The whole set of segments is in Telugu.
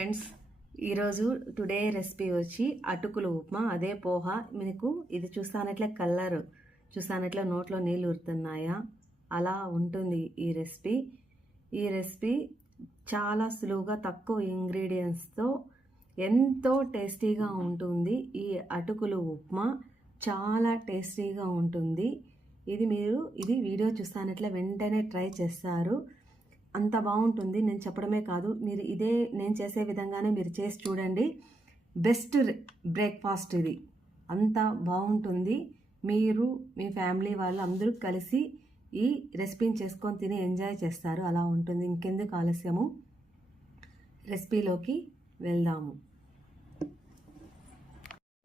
ఫ్రెండ్స్ ఈరోజు టుడే రెసిపీ వచ్చి అటుకులు ఉప్మా అదే పోహ. మీకు ఇది చూస్తానట్లే కలర్ చూస్తానట్లే నోట్లో నీళ్ళు ఊరుతున్నాయా? అలా ఉంటుంది ఈ రెసిపీ. ఈ రెసిపీ చాలా సులువుగా తక్కువ ఇంగ్రీడియంట్స్తో ఎంతో టేస్టీగా ఉంటుంది. ఈ అటుకులు ఉప్మా చాలా టేస్టీగా ఉంటుంది. ఇది మీరు ఇది వీడియో చూస్తానట్లే వెంటనే ట్రై చేస్తారు. అంత బాగుంటుంది నేను చెప్పడమే కాదు. మీరు ఇదే నేను చేసే విధంగానే మీరు చేసి చూడండి. బెస్ట్ బ్రేక్ఫాస్ట్ ఇది. అంత బాగుంటుంది. మీరు మీ ఫ్యామిలీ వాళ్ళు అందరూ కలిసి ఈ రెసిపీని చేసుకొని తిని ఎంజాయ్ చేస్తారు. అలా ఉంటుంది. ఇంకెందుకు ఆలస్యము? రెసిపీలోకి వెళ్దాము.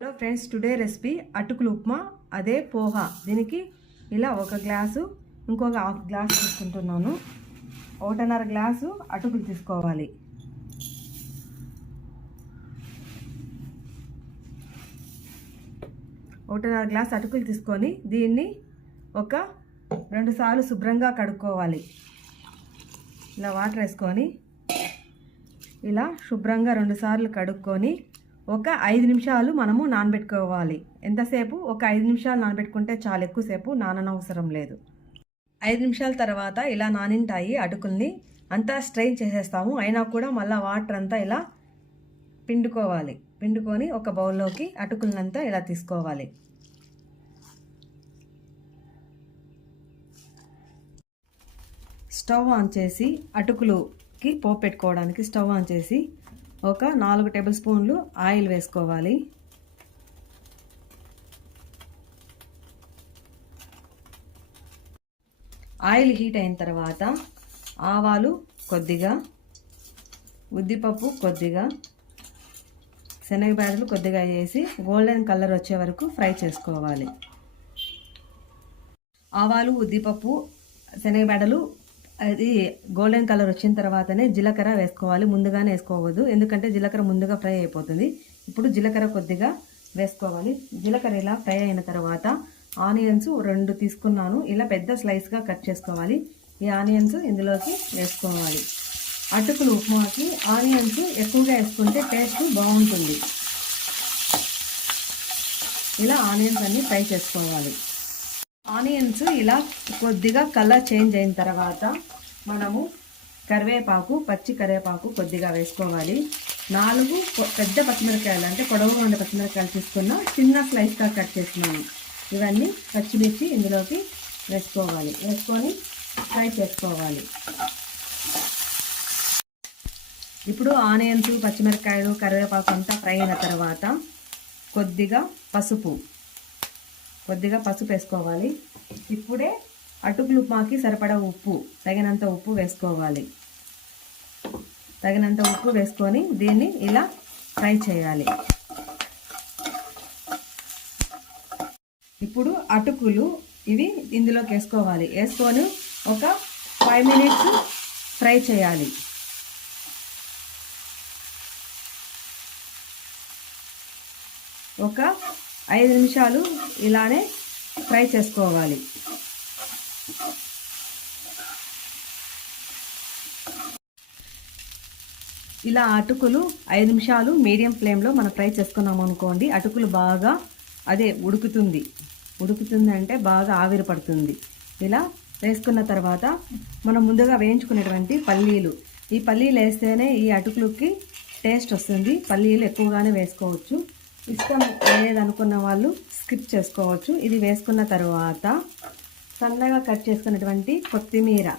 హలో ఫ్రెండ్స్ టుడే రెసిపీ అటుకులు ఉప్మా అదే పోహా. దీనికి ఇలా ఒక గ్లాసు ఇంకొక హాఫ్ గ్లాస్ తీసుకుంటున్నాను. ఒకటిన్నర గ్లాసు అటుకులు తీసుకోవాలి. ఒకటిన్నర గ్లాస్ అటుకులు తీసుకొని దీన్ని ఒక రెండు సార్లు శుభ్రంగా కడుక్కోవాలి. ఇలా వాటర్ వేసుకొని ఇలా శుభ్రంగా రెండు సార్లు కడుక్కొని ఒక ఐదు నిమిషాలు మనము నానబెట్టుకోవాలి. ఎంతసేపు? ఒక ఐదు నిమిషాలు నానబెట్టుకుంటే చాలా. ఎక్కువసేపు నాననవసరం లేదు. ఐదు నిమిషాల తర్వాత ఇలా నానింటాయి అటుకుల్ని అంతా స్ట్రెయిన్ చేసేస్తాము. అయినా కూడా మళ్ళీ వాటర్ అంతా ఇలా పిండుకోవాలి. పిండుకొని ఒక బౌల్లోకి అటుకులనంతా ఇలా తీసుకోవాలి. స్టవ్ ఆన్ చేసి అటుకులుకి పోపు పెట్టుకోవడానికి స్టవ్ ఆన్ చేసి ఒక నాలుగు టేబుల్ స్పూన్లు ఆయిల్ వేసుకోవాలి. ఆయిల్ హీట్ అయిన తర్వాత ఆవాలు కొద్దిగా ఉద్దిపప్పు కొద్దిగా శనగబ్యాడలు కొద్దిగా వేసి గోల్డెన్ కలర్ వచ్చే వరకు ఫ్రై చేసుకోవాలి. ఆవాలు ఉద్దిపప్పు శనగబెడలు అది గోల్డెన్ కలర్ వచ్చిన తర్వాతనే జీలకర్ర వేసుకోవాలి. ముందుగానే వేసుకోవద్దు. ఎందుకంటే జీలకర్ర ముందుగా ఫ్రై అయిపోతుంది. ఇప్పుడు జీలకర్ర కొద్దిగా వేసుకోవాలి. జీలకర్ర ఇలా ఫ్రై అయిన తర్వాత ఆనియన్స్ రెండు తీసుకున్నాను. ఇలా పెద్ద స్లైస్గా కట్ చేసుకోవాలి. ఈ ఆనియన్స్ ఇందులోకి వేసుకోవాలి. అటుకులు ఉప్మాకి ఆనియన్స్ ఎక్కువగా వేసుకుంటే టేస్ట్ బాగుంటుంది. ఇలా ఆనియన్స్ అన్ని ఫ్రై చేసుకోవాలి. ఆనియన్స్ ఇలా కొద్దిగా కలర్ చేంజ్ అయిన తర్వాత మనము కరివేపాకు పచ్చి కరివేపాకు కొద్దిగా వేసుకోవాలి. నాలుగు పెద్ద పచ్చిమిరకాయలు అంటే పొడవుగా ఉండే పచ్చిమిరకాయలు తీసుకున్న చిన్న స్లైస్గా కట్ చేసినాను ఇవన్నీ పచ్చిమిర్చి ఇందులోకి వేసుకోవాలి. వేసుకొని ఫ్రై చేసుకోవాలి. ఇప్పుడు ఆనియన్స్ పచ్చిమిరపకాయలు కరివేపాకు అంతా ఫ్రై అయిన తర్వాత కొద్దిగా పసుపు. కొద్దిగా పసుపు వేసుకోవాలి. ఇప్పుడే అటుకులు ఉప్మాకి సరిపడా ఉప్పు తగినంత ఉప్పు వేసుకోవాలి. తగినంత ఉప్పు వేసుకొని దీన్ని ఇలా ఫ్రై చేయాలి. ఇప్పుడు అటుకులు ఇవి ఇందులోకి వేసుకోవాలి. వేసుకొని ఒక ఫైవ్ మినిట్స్ ఫ్రై చేయాలి. ఒక ఐదు నిమిషాలు ఇలానే ఫ్రై చేసుకోవాలి. ఇలా అటుకులు ఐదు నిమిషాలు మీడియం ఫ్లేమ్లో మనం ఫ్రై చేసుకున్నాం అనుకోండి అటుకులు బాగా అదే ఉడుకుతుంది. ఉడుకుతుంది అంటే బాగా ఆవిరి పడుతుంది. ఇలా వేసుకున్న తర్వాత మనం ముందుగా వేయించుకునేటువంటి పల్లీలు. ఈ పల్లీలు వేస్తేనే ఈ అటుకులకి టేస్ట్ వస్తుంది. పల్లీలు ఎక్కువగానే వేసుకోవచ్చు. ఇష్టం లేదనుకున్న వాళ్ళు స్కిప్ చేసుకోవచ్చు. ఇది వేసుకున్న తర్వాత సన్నగా కట్ చేసుకున్నటువంటి కొత్తిమీర.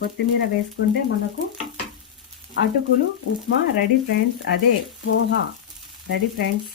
కొత్తిమీర వేసుకుంటే మనకు అటుకులు ఉప్మా రెడీ ఫ్రెండ్స్ అదే పోహా. Ready friends.